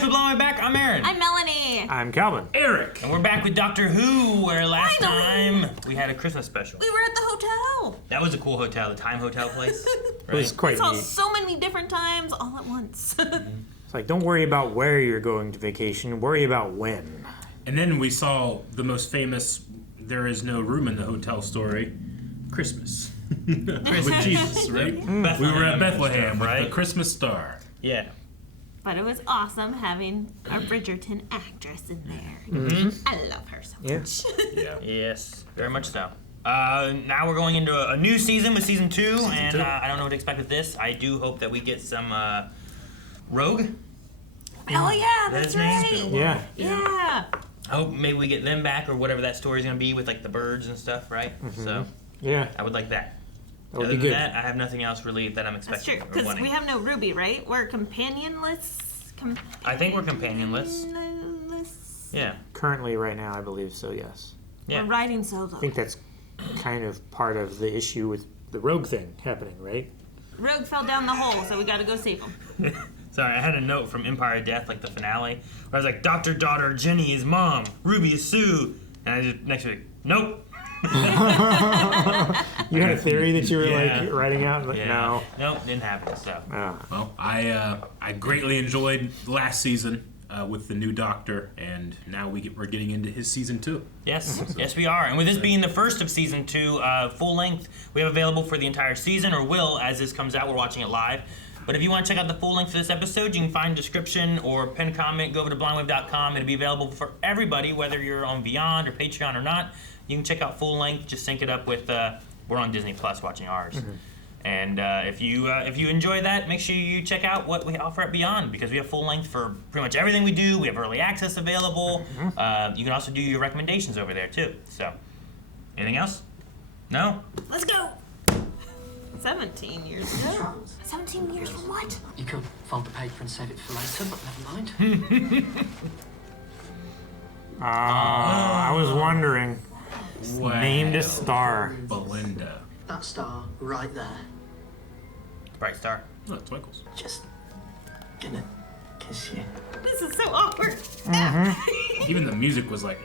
guys for blowing me back. I'm Aaron. I'm Melanie. I'm Calvin. Eric. And we're back with Doctor Who, where last time we had a Christmas special. We were at the hotel. That was a cool hotel, the Time Hotel place. It was quite Saw neat. so many different times all at once. It's like, don't worry about where you're going to vacation, worry about when. And then we saw the most famous "There is no room in the hotel" story, Christmas. With Jesus, right? We were at Bethlehem with right? the Christmas star. Yeah. But it was awesome having our Bridgerton actress in there. I love her so much. Yeah. Yes, very much so. Now we're going into a new season with season 2, and I don't know what to expect with this. I do hope that we get some Rogue. Oh yeah, That's that's his name? right. Yeah. I hope maybe we get them back or whatever that story's gonna be with like the birds and stuff, right? So Yeah. I would like that. That would Other be than good. that, I have nothing else really that I'm That's expecting true. or Because wanting. we have no Ruby, right? We're companionless. I think we're companionless. Yeah. Currently, right now, I believe so, yes. Yeah. We're riding solo. I think that's kind of part of the issue with the rogue thing happening, right? Rogue fell down the hole, so we gotta go save him. Sorry, I had a note from Empire of Death, like the finale, where I was like, Doctor, daughter, Jenny is mom, Ruby is Sue, and I just next week, nope. You had a theory that you were Yeah. like writing out, but no. Nope, didn't happen. So Well, I greatly enjoyed last season with the new Doctor, and now we're getting into his season 2. yes, yes we are. And with this being the first of season 2, full length, we have available for the entire season, or will as this comes out. We're watching it live. But if you want to check out the full length of this episode, you can find description or pin comment. Go over to blindwave.com. It'll be available for everybody, whether you're on Beyond or Patreon or not. You can check out full length. Just sync it up with. We're on Disney Plus watching ours. And if you enjoy that, make sure you check out what we offer at Beyond, because we have full length for pretty much everything we do. We have early access available. You can also do your recommendations over there too. So, anything else? No? Let's go! 17 years ago. 17 years from what? You could fold the paper and save it for later, but never mind. I was wondering. Wow. Named a star. Belinda. That star right there. Bright Star. Oh, it twinkles. Just gonna kiss you. This is so awkward. Even the music was like,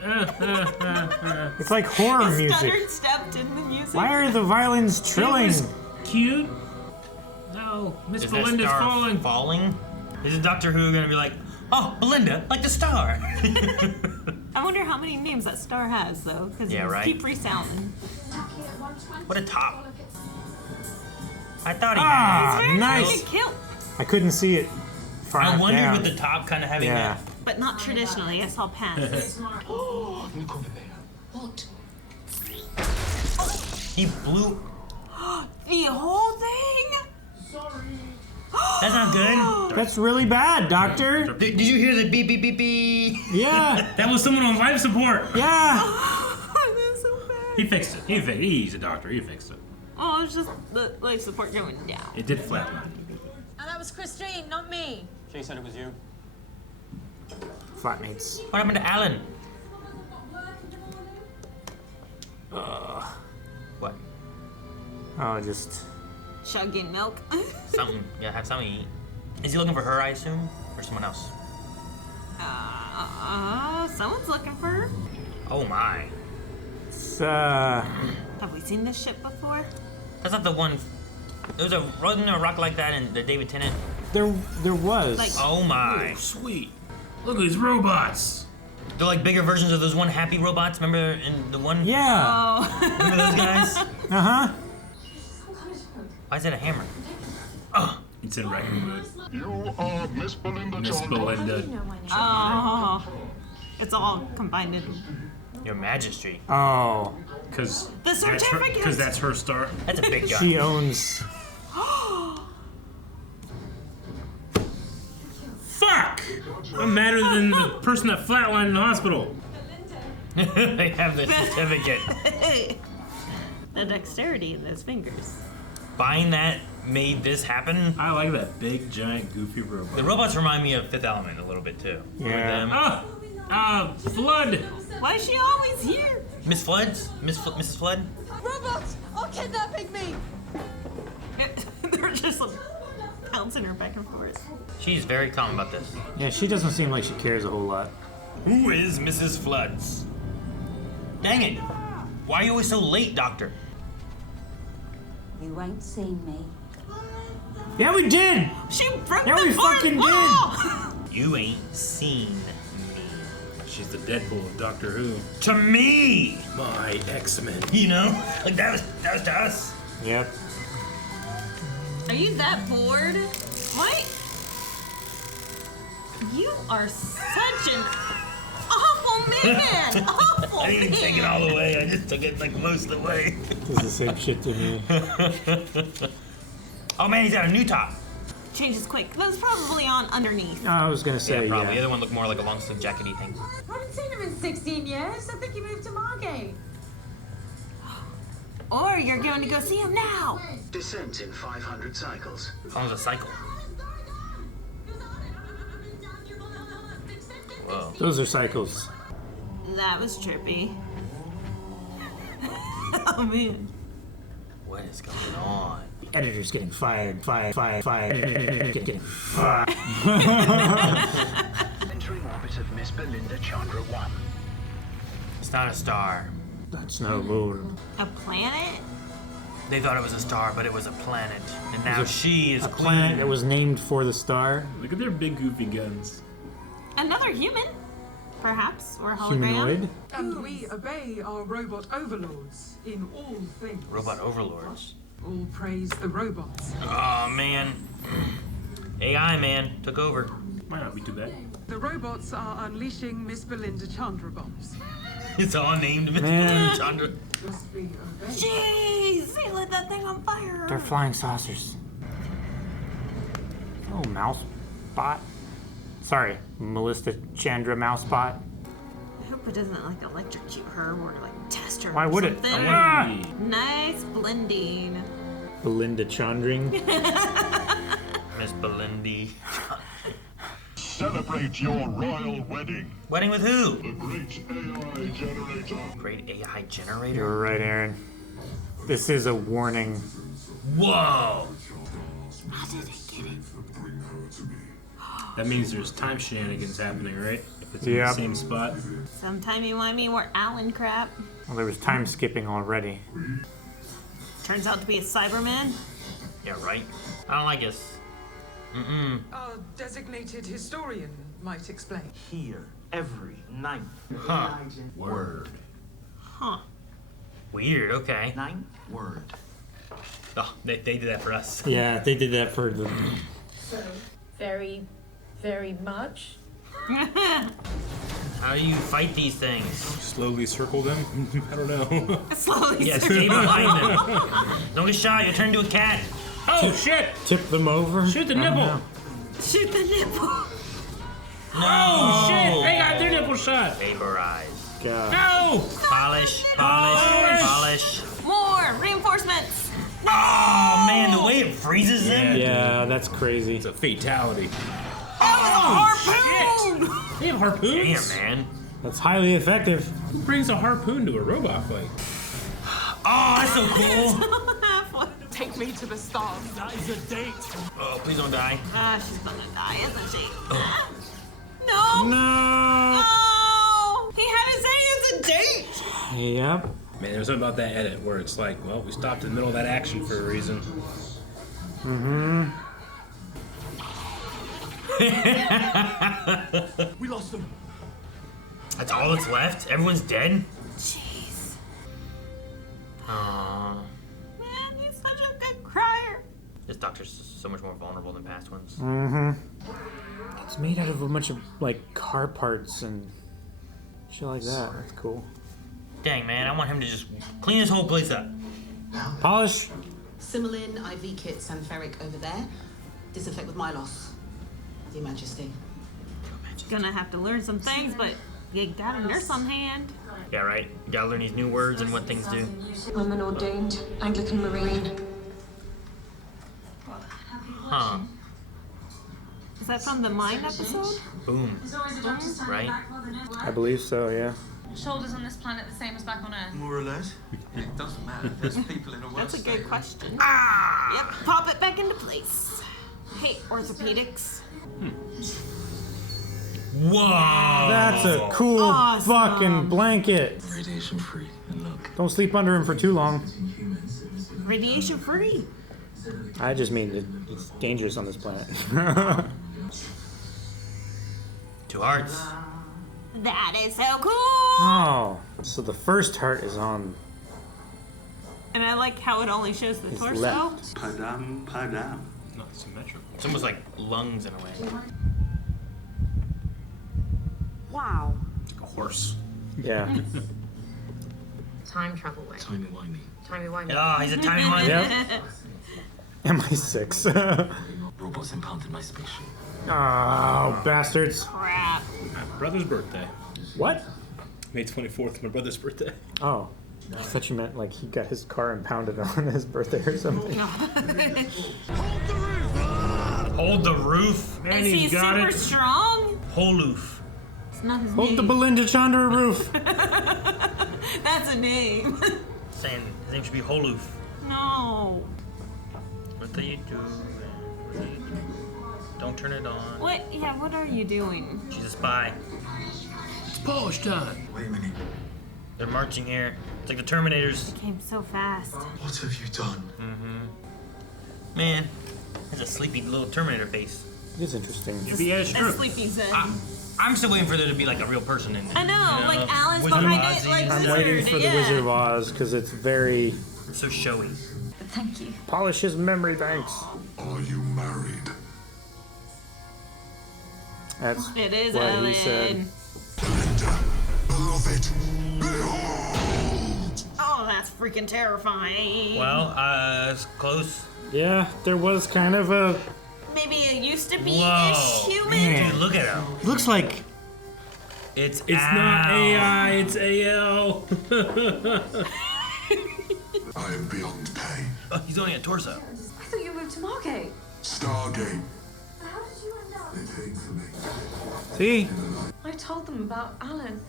It's like horror He music. stuttered, stepped in the music. Why are the violins trilling? It was cute. No, Miss Is that Belinda's star falling. falling? Is Doctor Who gonna be like, oh, Belinda, like the star? I wonder how many names that star has, though, because Yeah, right. keep resounding. What a top. I thought he Ah, had. Very nice. hard to kill, I couldn't see it far I enough wondered down. with the top kind of having Yeah. but not traditionally. I saw pants. What? that. He blew. The whole thing? That's not good. That's really bad, Doctor. Did you hear the beep beep beep beep? Yeah. That was someone on life support. Yeah. That's so bad. He fixed it. He's a doctor. He fixed it. Oh, it's just the life support going down. It did flatline. And that was Christine, not me. She said it was you. Flatmates. What happened to Alan? What? Oh, just. Chugging milk. Something. Yeah, have something to eat. Is he looking for her, I assume? Or someone else? Someone's looking for her. Oh my. It's, Have we seen this ship before? That's not the one. Wasn't there a rock like that in the David Tennant? there was. Like- Oh my. Sweet. Look at these robots. They're like bigger versions of those one happy robots. Remember in the one? Yeah. Oh. Remember those guys? Uh-huh. Why is that a hammer? Oh. It's in wrecking mode. You are Miss Belinda Miss John. Belinda. Oh. It's all combined in. Your Majesty. Oh. Because The certificate! Because that's her star. That's a big gun. She owns. Fuck! I'm madder than the person that flatlined in the hospital. They have the certificate. The dexterity in those fingers. Buying that made this happen. I like that big, giant, goofy robot. The robots remind me of Fifth Element a little bit too. Yeah. Them. Flood! Why is she always here? Miss Floods? Mrs. Flood? Robots are kidnapping me. They're just bouncing her back and forth. She's very calm about this. Yeah, she doesn't seem like she cares a whole lot. Who is Mrs. Floods? Dang it! Why are you always so late, Doctor? You ain't seen me. Yeah, we did! She broke Yeah, the we fourth fucking wall! You ain't seen me. She's the Deadpool of Doctor Who. To me! My X-Men. You know? Like that was to us. Yep. Are you that bored? What? You are such an awful man! Awful I didn't even take it man. all the way. I just took it like most of the way. It's the same shit to me. Oh man, he's got a new top. Changes quick. That was probably on underneath. I was gonna say, Yeah, probably. The yeah. other one looked more like a long sleeve jackety thing. I haven't seen him in 16 years. I think he moved to Margate. Or you're going to go see him now. Descent in 500 cycles. How long's a cycle? Whoa. Those are cycles. That was trippy. Oh man. What is going on? The editor's getting fired. Getting fired. Entering orbit of Miss Belinda Chandra 1. It's not a star. That's no moon. A planet? They thought it was a star, but it was a planet. And now she is A queen. planet that was named for the star. Look at their big goofy guns. Another human? Perhaps? Or hologram? Humanoid. And we obey our robot overlords in all things. Robot overlords. All praise the robots. Oh man. AI man took over. Might not be too bad. The robots are unleashing Miss Belinda Chandra bombs. It's all named Miss Man. Chandra. Must be obeyed. Jeez! They lit that thing on fire! They're flying saucers. Oh, mouse bot. Sorry, Melissa Chandra mouse bot. I hope it doesn't like electrocute her or like test her. Why or would it? something. Ah! Nice blending. Belinda Chandring. Miss Belinda. Celebrate your royal wedding. Wedding with who? The great AI generator. Great AI generator. You're right, Aaron. This is a warning. Whoa! How did they get it? That means there's time shenanigans happening, right? If it's in Yep. the same spot. Some timey-wimey or Alan crap. Well, there was time skipping already. Turns out to be a Cyberman. Yeah, right. I don't like this. Our designated historian might explain. Here, every night. Huh. Word. Huh. Weird. Okay. Ninth word. Oh, they did that for us. Yeah, they did that for the. Very, very much. How do you fight these things? Slowly circle them? I don't know. Slowly. Yeah, stay behind them. Don't get shot. You'll turn into a cat. Oh, shit! Tip them over. Shoot the I don't nipple! know. Shoot the nipple. Oh, shit! They got their nipple shot! Vaporize. God. No! Polish. Polish. Polish. More reinforcements. Oh man, the way it freezes them. Yeah, that's crazy. It's a fatality. Harpoon. They have harpoons? Damn, man. That's highly effective. Who brings a harpoon to a robot fight? Oh, that's so cool. Halfway. Take me to the stars. That is a date. Oh, please don't die. Ah, she's gonna die, isn't she? No. No. No. He had to say it's a date. Yep. Man, there's something about that edit where it's like, well, we stopped in the middle of that action for a reason. We lost them. That's all that's left? Everyone's dead? Jeez. Aww. Man, he's such a good crier. This doctor's so much more vulnerable than past ones. It's made out of a bunch of like car parts and shit like that. That's cool. Dang, man, I want him to just clean this whole place up. Polish. Simulin IV kit Sanferic over there. Disinfect with Mylos. Your Majesty. Gonna have to learn some things, but you got a nurse on hand. Yeah, right. You gotta learn these new words and what things do. I'm an ordained Anglican Marine. Huh. Is that from the Mind episode? Boom. Right? I believe so. Yeah. Shoulders on this planet the same as back on Earth? More or less. It doesn't matter. There's people in a worse That's a good state. question. Ah! Yep, pop it back into place. Hey, orthopedics. Whoa! That's a cool Awesome. fucking blanket. Radiation free. And look. Don't sleep under him for too long. Radiation free. I just mean that it's dangerous on this planet. 2 hearts. That is so cool. Oh, so the first heart is on And I like how it only shows the his torso. left. Padam, padam. Not symmetrical. It's almost like lungs in a way. Wow. Like a horse. Yeah. Time travel way. Timey-wimey. Timey-wimey. Oh, he's a tiny one. Yep. MI6. Robots implanted my spaceship. Oh, bastards. Crap. My brother's birthday. What? May 24th, my brother's birthday. Oh. I thought you meant like he got his car impounded on his birthday or something. Hold the roof. Man, Is he he's got super it. strong? Holoof. It's not his Hold name. the Belinda Chandra roof. That's a name. Saying his name should be Holoof. No. What do you do? Don't turn it on. What? Yeah, what are you doing? She's a spy. It's polish time. Wait a minute. They're marching here. It's like the Terminators. Came so fast. What have you done? Man, there's a sleepy little Terminator face. It is interesting. If he had a A stroke. sleepy Zen. I'm still waiting for there to be like a real person in there. I know, You like Alan's Wizard of behind Oz, it, like I'm Wizard, waiting for the yeah. Wizard of Oz because it's very So showy. Thank you. polish his memory banks. Are you married? That's It is what Alan. he said. Belinda, beloved, behold! Oh, that's freaking terrifying. Well, it's close. Yeah, there was kind of a. Maybe it used to be Whoa. ish human. Dude, look at him. Looks like It's not Al. AI, it's AL. I am beyond pain. Oh, he's only a torso. I thought you moved to Margate. Stargate, How did you end up? they came for me. see. I told them about Alan.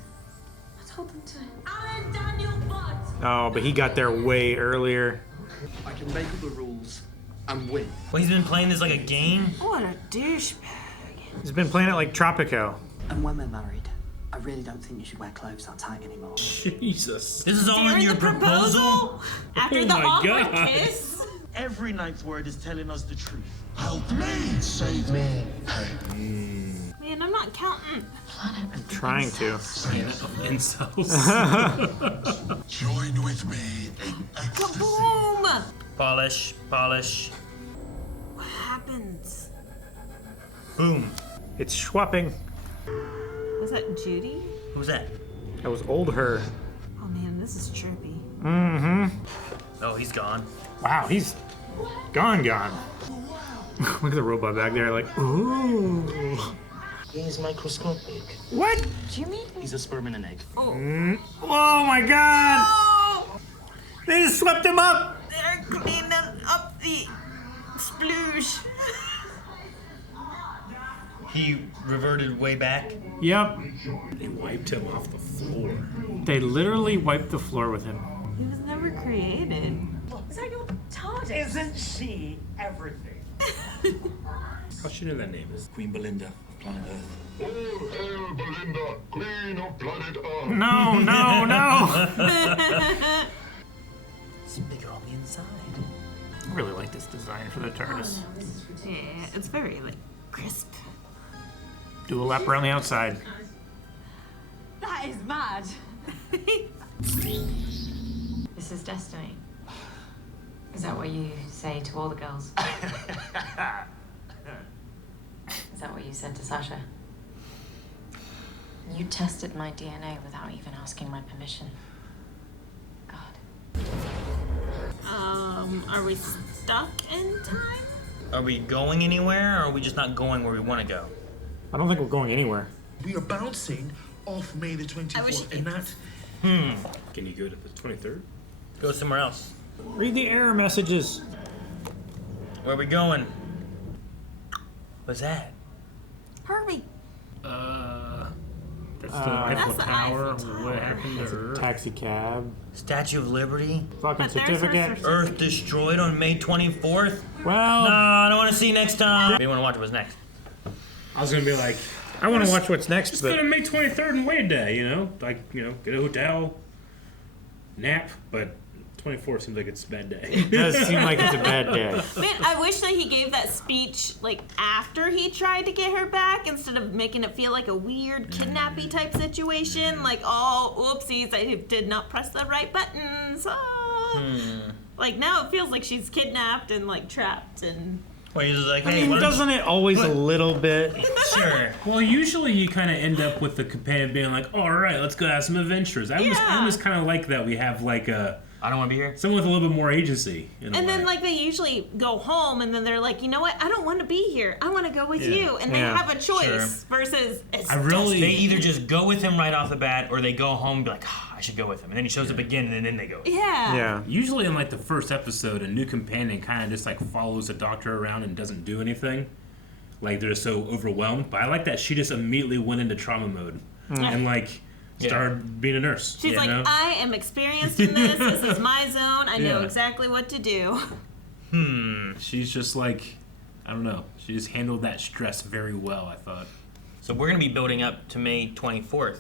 I told them to. Alan Daniel Butt! Oh, but he got there way earlier. I can make up the rules and win. Well, he's been playing this like a game. What a douchebag. He's been playing it like Tropico. And when we're married, I really don't think you should wear clothes that tight anymore. Jesus. This is all in During your the proposal? After Oh the my awkward God. kiss? Every ninth word is telling us the truth. Help me, save me. Hey, Man, I'm not counting. I'm trying to. Incels. join with me in ecstasy. Kaboom! Polish, polish. What happens? Boom. It's swapping. Was that Judy? Who's that? That was old her. Oh man, this is trippy. Mm-hmm. Oh, he's gone. Wow, he's gone. Look at the robot back there, like, ooh. He's microscopic. What? Do you mean? He's a sperm and an egg. Oh my god! Oh! They just swept him up! They're cleaning up the splooge. He reverted way back. Yep. They wiped him off the floor. They literally wiped the floor with him. He was never created. Is that your TARDIS? Isn't she everything? How'd she know that name? Queen Belinda of planet Earth. All hail Belinda, Queen of Planet Earth. No. It's bigger on the inside. I really like this design for the TARDIS. Yeah, it's very like crisp. Do a lap around the outside. That is mad. This is destiny. Is that what you say to all the girls? Is that what you said to Sasha? You tested my DNA without even asking my permission. God. Are we stuck in time? Are we going anywhere, or are we just not going where we want to go? I don't think we're going anywhere. We are bouncing off May the I wish 24th, you and that Can you go to the 23rd? Go somewhere else. Read the error messages. Where are we going? What's that? Herbie. That's the Eiffel That's the Tower. Eiffel Tower. What happened to Earth? Taxi cab. Statue of Liberty. Fucking But there's her certificate. certificate. Earth destroyed on May 24th. Well, No, I don't want to see next time. What do you want to watch? What's next? I was gonna be like, I want to watch what's next, just go to but May 23rd and wait a day, you know? Like, you know, get a hotel, nap, but 24 seems like it's a bad day. it does seem like it's a bad day. Man, I wish that he gave that speech like after he tried to get her back instead of making it feel like a weird kidnappy type situation. Like, oh, oopsies, I did not press the right buttons. Oh. Like now it feels like she's kidnapped and like trapped and. Well, you're just like, I hey, mean, doesn't it always a little bit? Sure. Well, usually you kind of end up with the companion being like, all right, let's go have some adventures. I almost kind of like that. We have like a... I don't want to be here. Someone with a little bit more agency. In a And then, way. like, they usually go home, and then they're like, you know what? I don't want to be here. I want to go with you. And they have a choice versus. It's They either just go with him right off the bat, or they go home and be like, I should go with him. And then he shows up again, and then they go. Yeah. Usually in like the first episode, a new companion kind of just like follows the doctor around and doesn't do anything. Like they're so overwhelmed. But I like that she just immediately went into trauma mode and like started being a nurse. She's like, I am experienced in this. This is my zone. I know exactly what to do. She's just like, I don't know. She just handled that stress very well, I thought. So we're going to be building up to May 24th,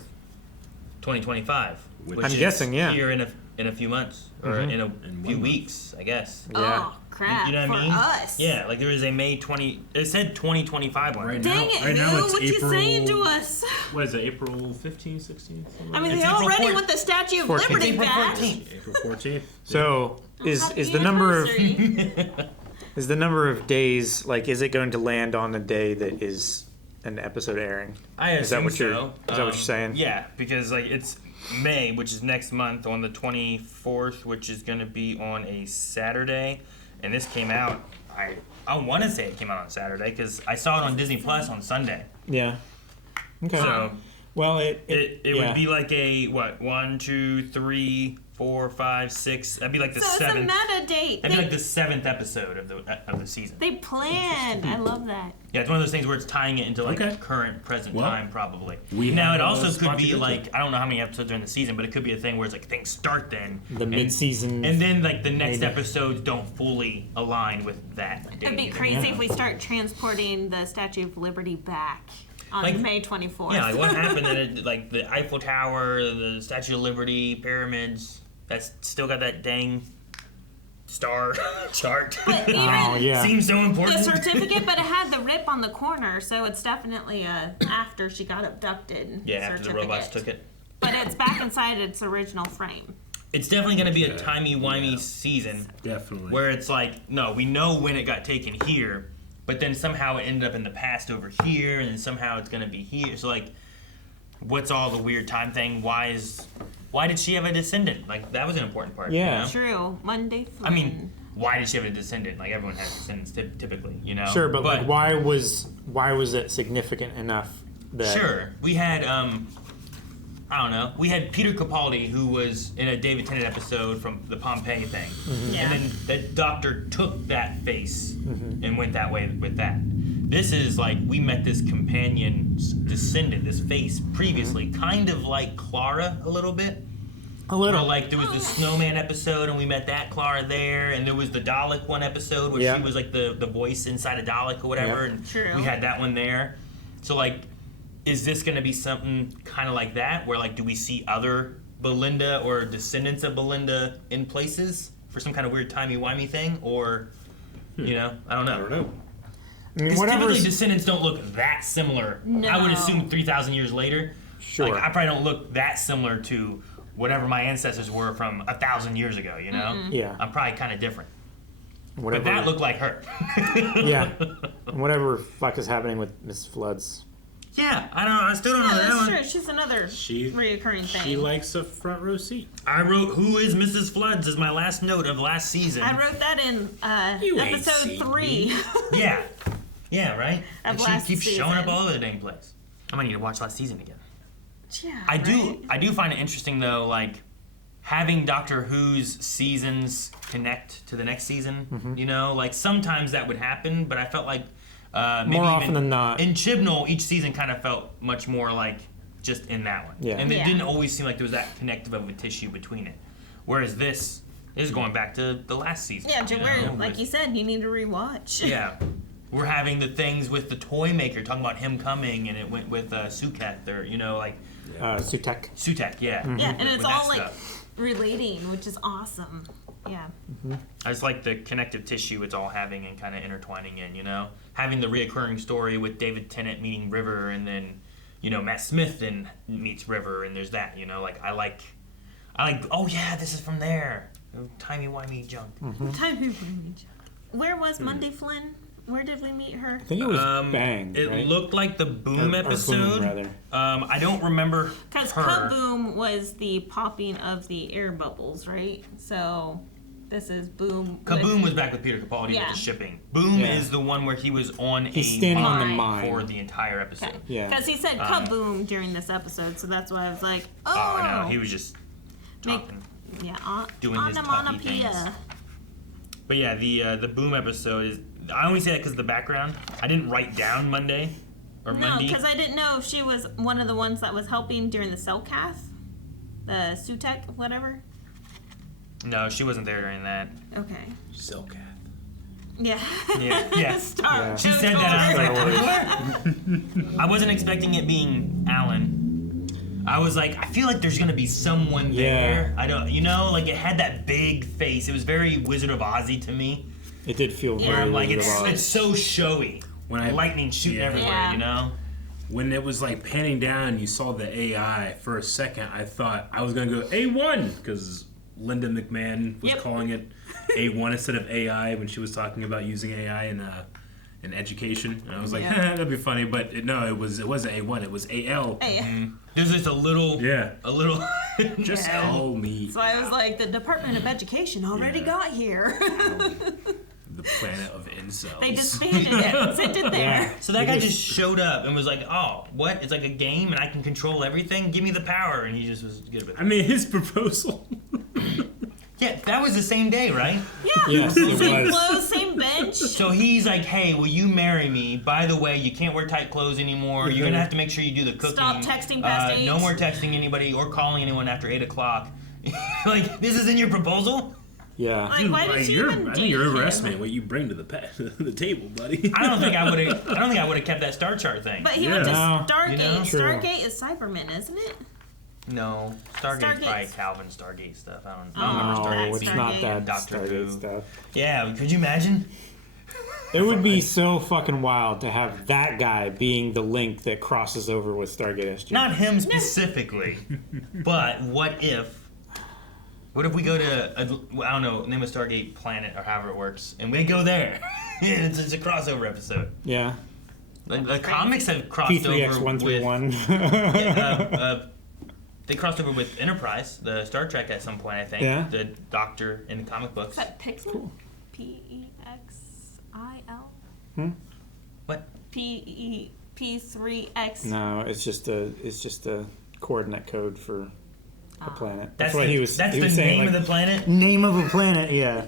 2025. Which I'm is guessing, yeah. Here in a few months, or in a few weeks, I guess. Yeah. Oh, crap. You know for what I mean? us. Yeah, like there is a May 20. It said 2025 one. Right Dang now, it, right now Lou, it's what April, you saying to us? What is it, April 15th, 16th? I mean, It's they April already 14th. want the Statue of 14th. Liberty April back. 14th. April 14th. So is the number of is the number of days like is it going to land on the day that is an episode airing? I assume Is that what you're so. is that what you're saying? Yeah, because like it's May, which is next month, on the 24th, which is going to be on a Saturday, and this came out. I want to say it came out on Saturday because I saw it on Disney Plus on Sunday. Yeah. Okay. So well, it would be like a what 1, 2, 3, 4, 5, 6. That'd be like the So seventh. it's a meta date. That'd be like the 7th episode of the season. They planned. I love that. Yeah, it's one of those things where it's tying it into like Okay. current present Well, time probably. we Now have it a also spot could to be go to. like I don't know how many episodes are in the season, but it could be a thing where it's like things start then the mid-season and then like the next maybe. episodes don't fully align with that date. It'd be crazy if we start transporting the Statue of Liberty back on Like- May 24th. Yeah, like what happened in it, like the Eiffel Tower, the Statue of Liberty, pyramids. That's still got that dang star chart. But even Oh yeah. Seems so the important. certificate, but it had the rip on the corner, so it's definitely after she got abducted. Yeah, after the certificate. robots took it. But it's back inside its original frame. It's definitely going to be a timey-wimey season Definitely. where it's like, no, we know when it got taken here, but then somehow it ended up in the past over here, and then somehow it's going to be here. So, like, what's all the weird time thing? Why did she have a descendant? Like, that was an important part. Yeah. You know? True. Mundy Flynn. I mean, why did she have a descendant? Like, everyone has descendants typically, you know? Sure, but like why was it significant enough that Sure. We had, I don't know. We had Peter Capaldi, who was in a David Tennant episode from the Pompeii thing. Yeah. And then the doctor took that face and went that way with that. This is like, we met this companion's descendant, this face, previously. Kind of like Clara a little bit. a little Like, there was the Snowman episode, and we met that Clara there. And there was the Dalek one episode where Yeah. she was like the voice inside a Dalek or whatever. Yeah. And True. we had that one there. So, like, is this going to be something kind of like that, where like, do we see other Belinda or descendants of Belinda in places for some kind of weird timey-wimey thing, or you know, I don't know. I don't know. I mean, Because whatever. typically descendants don't look that similar. No. I would assume 3,000 years later. Sure. Like, I probably don't look that similar to whatever my ancestors were from 1,000 years ago. You know, Yeah. I'm probably kind of different. Whatever. But that looked like her. Yeah. Whatever fuck is happening with Miss Floods. Yeah, I don't know. I still don't know that that's one. true. She's another reoccurring thing. She likes a front row seat. I wrote "Who is Mrs. Floods" as my last note of last season. I wrote that in You ain't episode seen 3. Yeah. Yeah, right? Of And she last keeps showing up season. all over the dang place. I might need to watch last season again. Yeah, I right? do find it interesting though, like having Doctor Who's seasons connect to the next season. You know, like sometimes that would happen, but I felt like maybe More even often than not. in Chibnall, each season kind of felt much more like just in that one. Yeah. And it Yeah. didn't always seem like there was that connective of a tissue between it. Whereas this is going back to the last season. Yeah, you where, know, like with- you said, you need to rewatch. Yeah. We're having the things with the toy maker talking about him coming, and it went with Suketh, or, you know, like... Sutek. Sutek, yeah. Yeah, and it's With all that like stuff. relating, which is awesome. Yeah. I just like the connective tissue it's all having and kind of intertwining in, you know? Having the reoccurring story with David Tennant meeting River, and then, you know, Matt Smith then meets River, and there's that, you know? Like, I like, oh yeah, this is from there. Timey-wimey junk. Where was Mundy Flynn? Where did we meet her? I think it was Bang. It right? looked like the Boom Or episode. Boom, rather. I don't remember Because her. Kaboom was the popping of the air bubbles, right? So this is Boom. Kaboom was back with Peter Capaldi Yeah. with the shipping. Boom Yeah. is the one where he was on He's a standing on the mine. mine. for the entire episode. Okay. Yeah. Because he said Kaboom during this episode, so that's why I was like, oh. Oh no, he was just Make- talking. Yeah, Doing his talky things. onomatopoeia. But yeah, the Boom episode is. I only say that because of the background. I didn't write down Monday or No, Monday. because I didn't know if she was one of the ones that was helping during the Cellcath, the Sutek, whatever. No, she wasn't there during that. Okay. Silkath. Yeah. Yeah. Star. Yeah. She said that. I was like, what? I wasn't expecting it being Alan. I was like, I feel like there's gonna be someone there. I don't, you know, like it had that big face. It was very Wizard of Ozzy to me. It did feel Where very I'm like, Wizard of Oz. it's so showy. When I- Lightning shooting Yeah. everywhere, Yeah. you know. When it was like panning down and you saw the AI, for a second I thought I was going to go A1 because Linda McMahon was Yep. calling it A1 instead of AI when she was talking about using AI in education. And I was like, Yeah. that'd be funny, but it wasn't A1, it was AL. Hey. There's just a little, Yeah. just Yeah. Oh, me. So I was like, the Department of Education already Yeah. got here. The planet of incels. They disbanded it, sent it there. Yeah. So that guy just showed up and was like, "Oh, what? It's like a game, and I can control everything. Give me the power." And he just was good with it. I mean, his proposal. Yeah, that was the same day, right? Yeah. Yes, it Same was. clothes, same bench. So he's like, "Hey, will you marry me? By the way, you can't wear tight clothes anymore. You're gonna have to make sure you do the cooking. Stop texting past 8. No more texting anybody or calling anyone after 8 o'clock." Like, this is in your proposal? Yeah. Like, why did you even I date think you're him? overestimating what you bring to the table, buddy. I don't think I would have kept that star chart thing. But he went to No. Stargate. You know? True. Stargate is Cybermen, isn't it? No, Stargate's probably Stargate's- Calvin Stargate stuff. I don't Oh, remember No, Stargate it's being not that Doctor Stargate Who stuff. Yeah, could you imagine? It would be so fucking wild to have that guy being the link that crosses over with Stargate SG. Not him specifically, but what if we go to, I don't know, name a Stargate planet or however it works, and we go there? It's a crossover episode. Yeah. The comics have crossed over with... P3X131. They crossed over with Enterprise, the Star Trek at some point, I think. Yeah. The Doctor in the comic books. Is that Pixel? Cool. P-E-X-I-L? What? P3X. No, it's just a coordinate code for a planet. That's That's what the, he was. That's he the was saying, name like, of the planet? Name of a planet, yeah.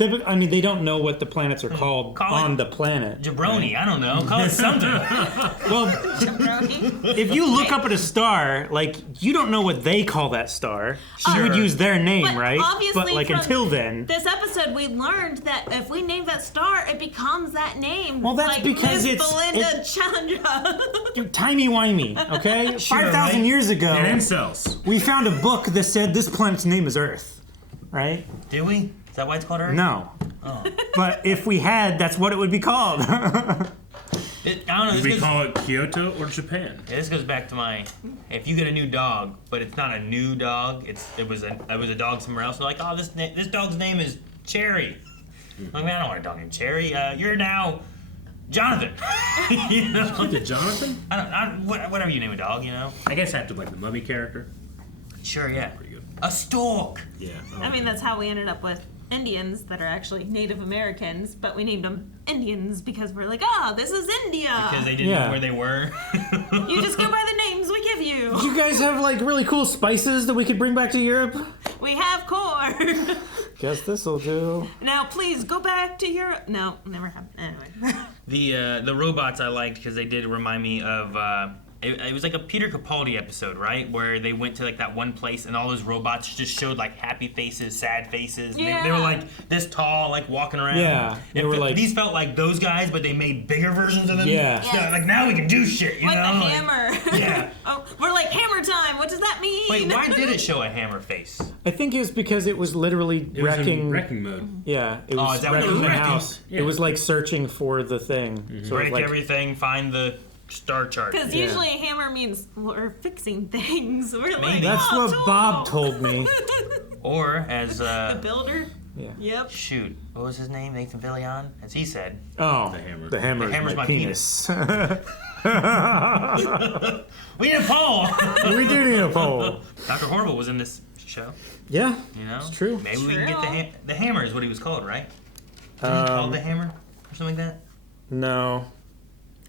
I mean, they don't know what the planets are called Call on it the planet. Jabroni, I don't know. Call it something. Well, Jabroni. if you look up at a star, like, you don't know what they call that star. You would Sure. use their name, But right? obviously But, like, from until then. This episode, we learned that if we name that star, it becomes that name. Well, that's like because Miss it's- Belinda Chandra. Timey-wimey, okay? Sure, 5,000 right? years ago, And incels. we found a book that said this planet's name is Earth, right? Do we? Is that why it's called Earth? No. Oh. But if we had, that's what it would be called. I don't know. Do This we goes, call it Kyoto or Japan? this goes back to my, if you get a new dog, but it's not a new dog, it was a dog somewhere else. They're like, oh, this dog's name is Cherry. I'm like, I don't want a dog named Cherry. You're now Jonathan. You know? Like the Jonathan? Whatever you name a dog, you know. I guess after like the mummy character. Sure, yeah. Pretty good. A stork. Yeah. I mean, that's how we ended up with Indians that are actually Native Americans, but we named them Indians because we're like, this is India. Because they didn't Yeah. know where they were. You just go by the names we give you. Do you guys have, like, really cool spices that we could bring back to Europe? We have corn. Guess this'll do. Now, please go back to Europe. No, never happened. Anyway. The robots I liked because they did remind me of it was like a Peter Capaldi episode, right? Where they went to like that one place and all those robots just showed like happy faces, sad faces. And they were like this tall, like walking around. Yeah, they were like these felt like those guys, but they made bigger versions of them. Yeah, yes. Like now we can do shit. You like know, the hammer. Yeah. Oh, we're like hammer time. What does that mean? Wait, why did it show a hammer face? I think it was because it was literally wrecking mode. Yeah, it was wrecking the house. Yeah. It was like searching for the thing. Mm-hmm. So break like, everything, find the star chart. Because usually a hammer means we're fixing things. We're like, that's what Bob told me. Or as the builder. Yeah. Yep. Shoot, what was his name? Nathan Fillion, as he said. Oh, the hammer. The hammer's my penis. We need a poll. We do need a poll. Dr. Horrible was in this show. Yeah, you know, it's true. Maybe we can get the hammer is what he was called, right? Wasn't he called the hammer or something like that? No.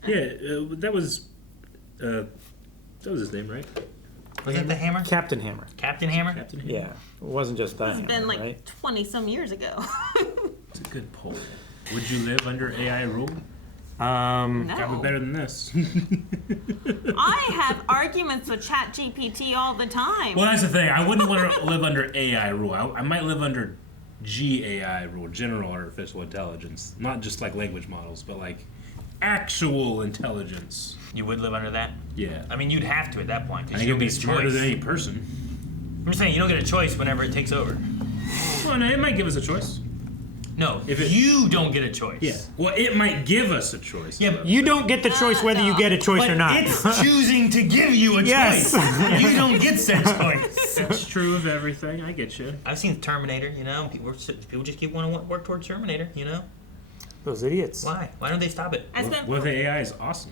Yeah, that was his name, right? Was it the hammer? Captain Hammer. Captain Hammer? Captain Hammer. Yeah, it wasn't just that. It's been like right? 20 some years ago. It's a good poll. Would you live under AI rule? No. Probably better than this. I have arguments with ChatGPT all the time. Well, that's the thing. I wouldn't want to live under AI rule. I might live under GAI rule, General Artificial Intelligence. Not just like language models, but like actual intelligence. You would live under that? Yeah. I mean, you'd have to at that point. I think it'd be smarter than any person. I'm just saying, you don't get a choice whenever it takes over. Well, no, it might give us a choice. No, you don't get a choice. Yeah. Well, it might give us a choice. Yeah, but you don't get the choice whether you get a choice but or not. It's choosing to give you a Yes. choice. You don't get said choice. That's true of everything. I get you. I've seen Terminator, you know. People just keep wanting to work towards Terminator, you know. Those idiots. Why? Why don't they stop it? What if the AI is awesome?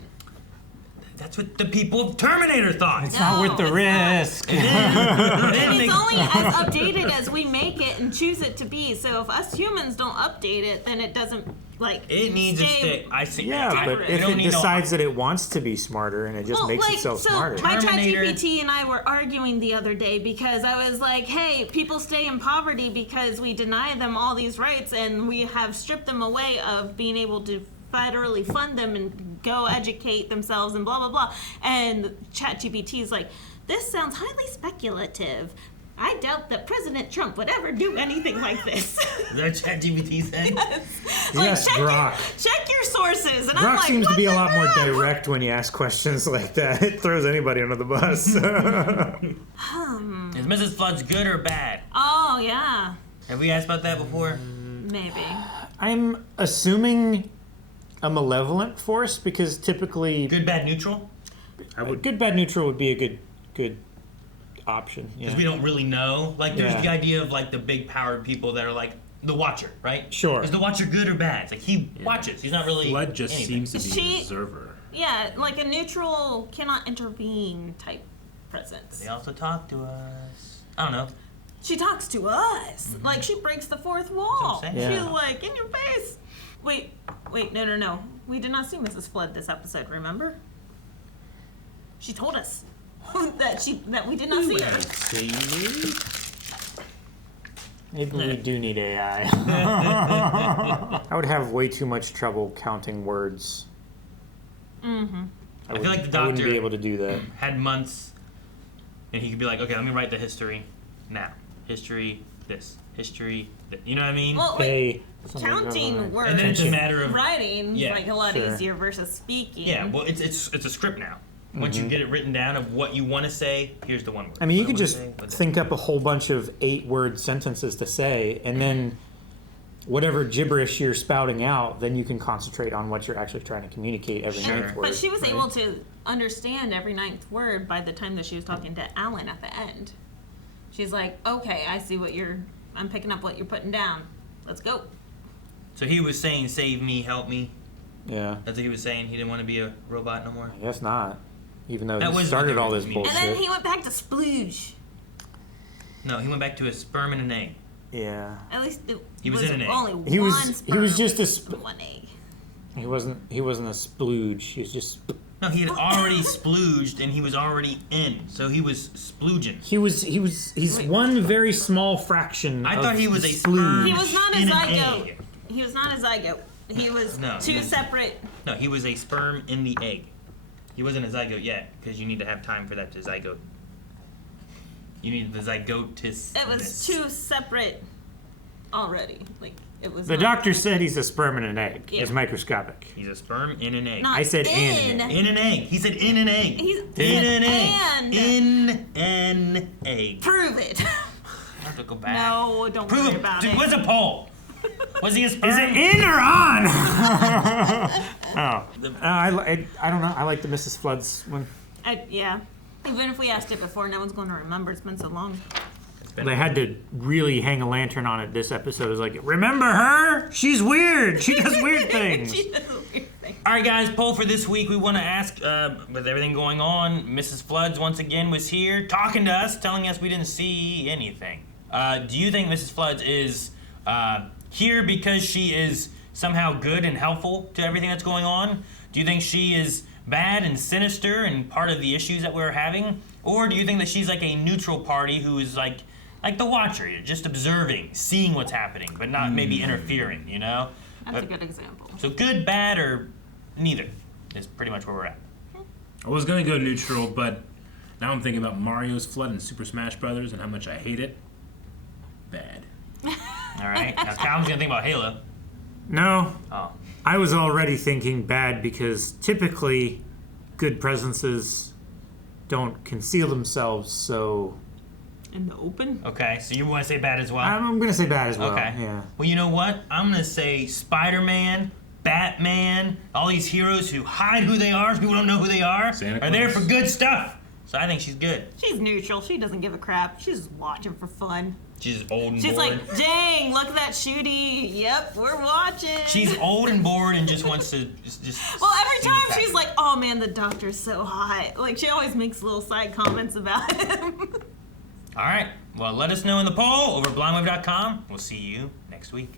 That's what the people of Terminator thought. It's not worth the risk. And it's only as updated as we make it and choose it to be. So if us humans don't update it, then it doesn't like. It needs to stay. I see. Yeah, but if it decides that it wants to be smarter and it just makes itself smarter. My ChatGPT and I were arguing the other day because I was like, "Hey, people stay in poverty because we deny them all these rights and we have stripped them away of being able to federally fund them and go educate themselves and blah blah blah." And ChatGPT is like, "This sounds highly speculative. I doubt that President Trump would ever do anything like this." That's ChatGPT saying. Yes. Yes, Grok. Check your sources. And Grok I'm like, seems to be a lot more crap? direct when you ask questions like that. It throws anybody under the bus. Is Mrs. Flood's good or bad? Oh yeah. Have we asked about that before? Maybe. I'm assuming a malevolent force because typically good, bad, neutral. Good, bad, neutral would be a good option. Because we don't really know. Like, there's the idea of like the big powered people that are like the Watcher, right? Sure. Is the Watcher good or bad? It's like he watches. He's not really. Flood just anything. seems to be an observer. Yeah, like a neutral cannot intervene type presence. They also talk to us. I don't know. She talks to us. Like she breaks the fourth wall. That's what I'm saying. She's Yeah. like, in your face. Wait, no. We did not see Mrs. Flood this episode, remember? She told us that we did not see her. Maybe we do need AI. I would have way too much trouble counting words. Mm-hmm. I feel like the I wouldn't doctor be able to do that. had months, and he could be like, okay, let me write the history now. History, this. History, that. You know what I mean? Well, like, counting words, and then it's a matter of writing, Yeah, like a lot sure. easier versus speaking. Yeah, well, it's a script now. Once you get it written down of what you want to say, here's the one word. I mean, you What could I just wanna say, what's think up a whole bunch of 8-word sentences to say, and then whatever gibberish you're spouting out, then you can concentrate on what you're actually trying to communicate every ninth word. But she was right? able to understand every ninth word by the time that she was talking to Alan at the end. She's like, okay, I see I'm picking up what you're putting down. Let's go. So he was saying, save me, help me. Yeah. That's what he was saying. He didn't want to be a robot no more. I guess not. Even though That he was started what all they this mean. bullshit. And then he went back to Splooge. No, he went back to a sperm and an egg. Yeah. At least it He was in an egg. only He one was sperm just a and one egg. He wasn't a splooge. He was just No, he had already splooged and he was already in. So he was splooging. he's one very small fraction. I of thought he was a splooge. sperm. He was not a in an zygote. egg. He was not a zygote. He was No, two he was- separate. No, he was a sperm in the egg. He wasn't a zygote yet, because you need to have time for that to zygote. You need the zygotis. It was two separate already. Like, it was The not- doctor said he's a sperm and an egg. Yeah. It's microscopic. He's a sperm in an egg. Not I said in. in. In an egg. He said in an egg. He's in an and. egg. In an egg. Prove it. I have to go back. No, don't Prove worry it. about Dude, it. what's a poll? Was he a sperm? Is it in or on? Oh. I don't know. I like the Mrs. Flood's one. Yeah. Even if we asked it before, no one's going to remember. It's been so long. They had to really hang a lantern on it this episode. It was like, remember her? She's weird. She does weird things. She does a weird thing. All right, guys, poll for this week. We want to ask, with everything going on, Mrs. Floods once again was here talking to us, telling us we didn't see anything. Do you think Mrs. Floods is here because she is somehow good and helpful to everything that's going on? Do you think she is bad and sinister and part of the issues that we're having? Or do you think that she's like a neutral party who is like the watcher, just observing, seeing what's happening, but not maybe interfering, you know? That's a good example. So good, bad, or neither is pretty much where we're at. I was gonna go neutral, but now I'm thinking about Mario's flood in Super Smash Brothers and how much I hate it. Bad. All right. Now Calvin's gonna think about Halo. No. Oh. I was already thinking bad because typically good presences don't conceal themselves, so In the open? Okay. So you want to say bad as well? I'm going to say bad as well. Okay. Yeah. Well, you know what? I'm gonna say Spider-Man, Batman, all these heroes who hide who they are, so people don't know who they are, Santa are there Claus. for good stuff. So I think she's good. She's neutral. She doesn't give a crap. She's just watching for fun. She's old and She's bored. like, dang, look at that shooty. Yep, we're watching. She's old and bored and just wants to just Well, every see time what's she's like, oh man, the doctor's so hot. Like, she always makes little side comments about him. All right. Well, let us know in the poll over blindwave.com. We'll see you next week.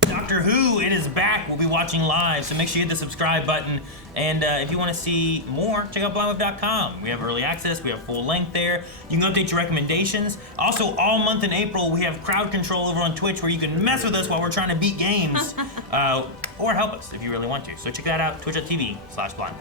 Doctor Who, it is back. We'll be watching live, so make sure you hit the subscribe button. And if you want to see more, check out blindwave.com. We have early access. We have full length there. You can update your recommendations. Also, all month in April, we have crowd control over on Twitch where you can mess with us while we're trying to beat games or help us if you really want to. So check that out, twitch.tv/blindwave.